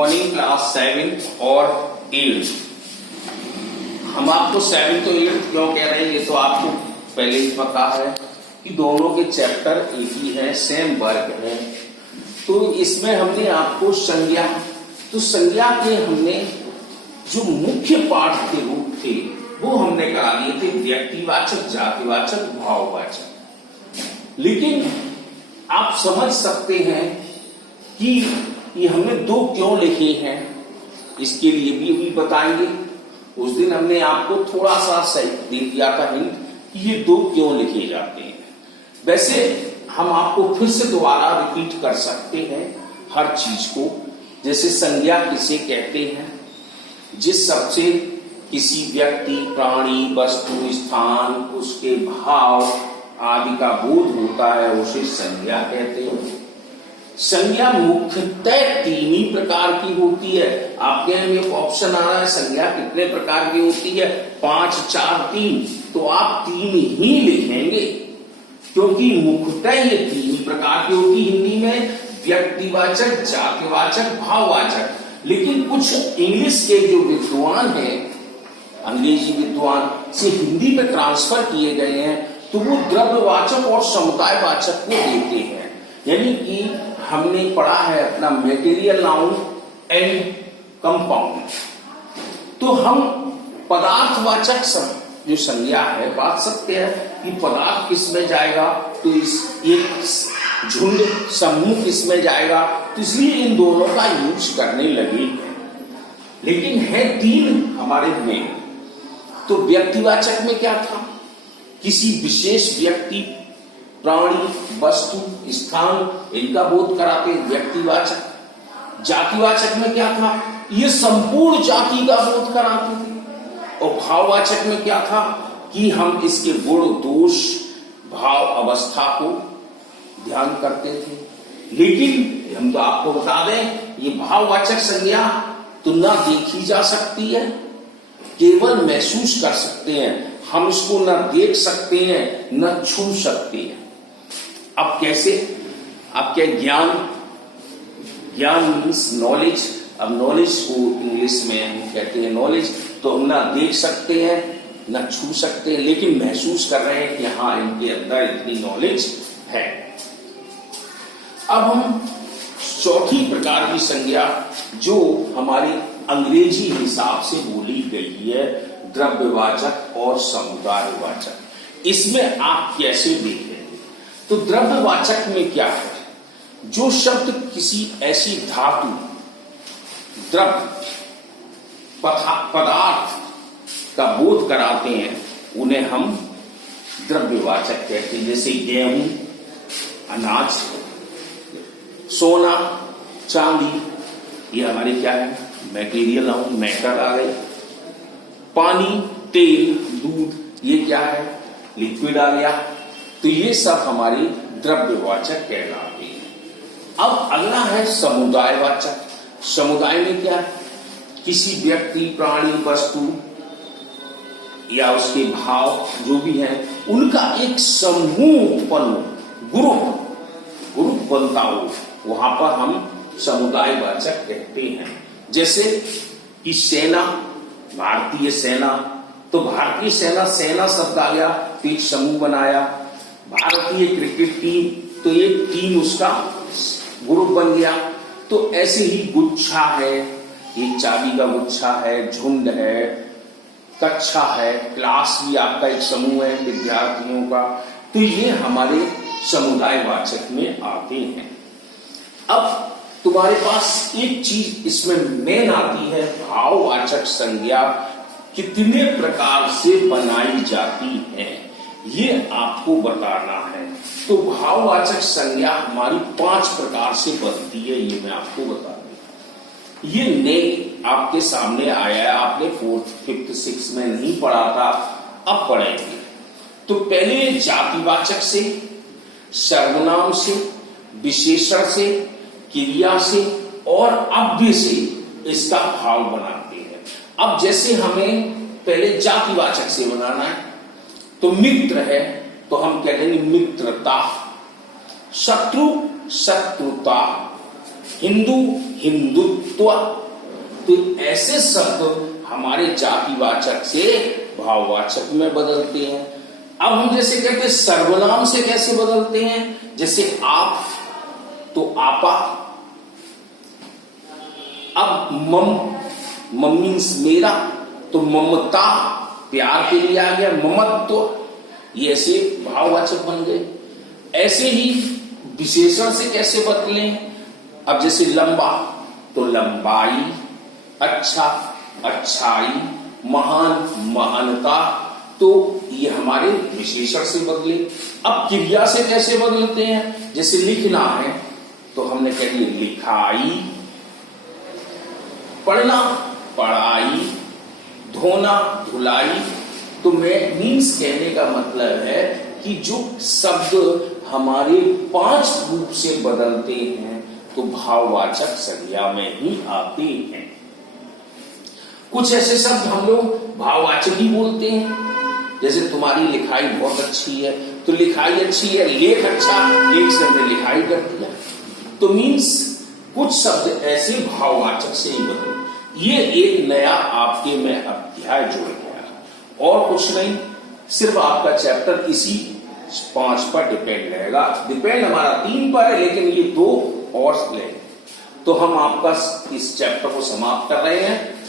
Morning class 7 और 8। हम आपको 7 तो 8 क्यों कह रहे हैं, ये तो आपको पहले ही पता है कि दोनों के चैप्टर एक ही है, सेम वर्ग है। तो इसमें हमने आपको संज्ञा, तो संज्ञा के हमने जो मुख्य पाठ के रूप थे वो हमने करा दिए थे व्यक्तिवाचक, जातिवाचक, भाववाचक। लेकिन आप समझ सकते हैं कि ये हमने 2 क्यों लिखे हैं, इसके लिए भी बताएंगे। उस दिन हमने आपको थोड़ा सा सही दे दिया था हिंट कि ये 2 क्यों लिखे जाते हैं। वैसे हम आपको फिर से दोबारा रिपीट कर सकते हैं हर चीज को। जैसे संज्ञा किसे कहते हैं? जिस शब्द से किसी व्यक्ति, प्राणी, वस्तु, स्थान, उसके भाव आदि का बोध होता है उसे संज्ञा कहते हैं। संज्ञा मुख्यतः 3 ही प्रकार की होती है। आपके एक ऑप्शन आ रहा है संज्ञा कितने प्रकार की होती है, 5, 4, 3, तो आप 3 ही लिखेंगे क्योंकि मुख्यतः ये 3 ही प्रकार की होती हिंदी में, व्यक्तिवाचक, जातिवाचक, भाववाचक। लेकिन कुछ इंग्लिश के जो विद्वान हैं, अंग्रेजी विद्वान से हिंदी में ट्रांसफर किए गए हैं, तो वो द्रव्यवाचक और समुदायवाचक को देते हैं। यानी कि हमने पढ़ा है अपना मटेरियल नाउन एंड कंपाउंड, तो हम पदार्थवाचक जो संज्ञा है बात सकते हैं कि पदार्थ किस में जाएगा, तो इस एक झुंड समूह किस में जाएगा, तो इसलिए इन दोनों का यूज करने लगे हैं। लेकिन है 3 हमारे में। तो व्यक्तिवाचक में क्या था? किसी विशेष व्यक्ति, प्राणी, वस्तु, स्थान, इनका बोध कराते व्यक्तिवाचक। जातिवाचक में क्या था? ये संपूर्ण जाति का बोध कराते थे। और भाववाचक में क्या था कि हम इसके गुण, दोष, भाव, अवस्था को ध्यान करते थे। लेकिन हम तो आपको बता दें, ये भाववाचक संज्ञा तो ना देखी जा सकती है, केवल महसूस कर सकते हैं। हम इसको ना देख सकते हैं, ना छू सकते हैं। अब कैसे? अब क्या ज्ञान मीन्स नॉलेज। अब नॉलेज को इंग्लिश में हम कहते हैं नॉलेज, तो हम ना देख सकते हैं ना छू सकते हैं, लेकिन महसूस कर रहे हैं कि हाँ इनके अंदर इतनी नॉलेज है। अब हम चौथी प्रकार की संज्ञा जो हमारी अंग्रेजी हिसाब से बोली गई है, द्रव्यवाचक और समुदायवाचक। इसमें आप कैसे देखेंगे? तो द्रव्यवाचक में क्या है? जो शब्द किसी ऐसी धातु, द्रव्य, पदार्थ का बोध कराते हैं उन्हें हम द्रव्यवाचक कहते हैं। जैसे गेहूं, अनाज, सोना, चांदी, ये हमारे क्या है? मटेरियल नाउन, मैटर आ गए। पानी, तेल, दूध, ये क्या है? लिक्विड आ गया। तो ये सब हमारी द्रव्यवाचक कहलाते हैं। अब अगला है समुदायवाचक। समुदाय में क्या है? किसी व्यक्ति, प्राणी, वस्तु या उसके भाव जो भी है उनका एक समूह उत्पन्न, ग्रुप बनता हो, वहां पर हम समुदायवाचक कहते हैं। जैसे कि सेना, भारतीय सेना, तो भारतीय सेना, सेना शब्द आ गया तो एक समूह बनाया। भारतीय क्रिकेट टीम, तो एक टीम उसका ग्रुप बन गया। तो ऐसे ही गुच्छा है, एक चाबी का गुच्छा है, झुंड है, कक्षा है, क्लास भी आपका एक समूह है विद्यार्थियों का। तो ये हमारे समुदायवाचक में आते हैं। अब तुम्हारे पास एक चीज इसमें मेन आती है, भाववाचक संज्ञा कितने प्रकार से बनाई जाती है, ये आपको बताना है। तो भाववाचक संज्ञा हमारी 5 प्रकार से बनती है, ये मैं आपको बता दूं। ये नए आपके सामने आया है, आपने 4th, 5th, 6th में नहीं पढ़ा था, अब पढ़ेंगे। तो पहले जातिवाचक से, सर्वनाम से, विशेषण से, क्रिया से और अव्यय से इसका भाव बनाते हैं। अब जैसे हमें पहले जातिवाचक से बनाना है, तो मित्र है तो हम कह देंगे मित्रता, शत्रु, शत्रुता, हिंदू, हिंदुत्व। तो ऐसे शब्द हमारे जातिवाचक से भाववाचक में बदलते हैं। अब हम जैसे कहते हैं सर्वनाम से कैसे बदलते हैं, जैसे आप तो आपा। अब मम मीन्स मेरा, तो ममता प्यार के लिए आ गया, ममत्व। ये ऐसे भाववाचक बन गए। ऐसे ही विशेषण से कैसे बदलें, अब जैसे लंबा तो लंबाई, अच्छा अच्छाई, महान महानता, तो ये हमारे विशेषण से बदले। अब क्रिया से कैसे बदलते हैं, जैसे लिखना है तो हमने कह दिया लिखाई, पढ़ना पढ़ाई, धोना धुलाई। तो मैं मीन्स कहने का मतलब है कि जो शब्द हमारे 5 रूप से बदलते हैं तो भाववाचक संज्ञा में ही आते हैं। कुछ ऐसे शब्द हम लोग भाववाचक ही बोलते हैं, जैसे तुम्हारी लिखाई बहुत अच्छी है, तो लिखाई अच्छी है, लेख अच्छा, लेख से हमने लिखाई कर दिया। तो मीन्स कुछ शब्द ऐसे भाववाचक से ही बदले। ये एक नया आपके में अध्याय जुड़ गया और कुछ नहीं, सिर्फ आपका चैप्टर इसी 5 पर डिपेंड रहेगा। डिपेंड हमारा 3 पर है, लेकिन ये 2 और ले, तो हम आपका इस चैप्टर को समाप्त कर रहे हैं।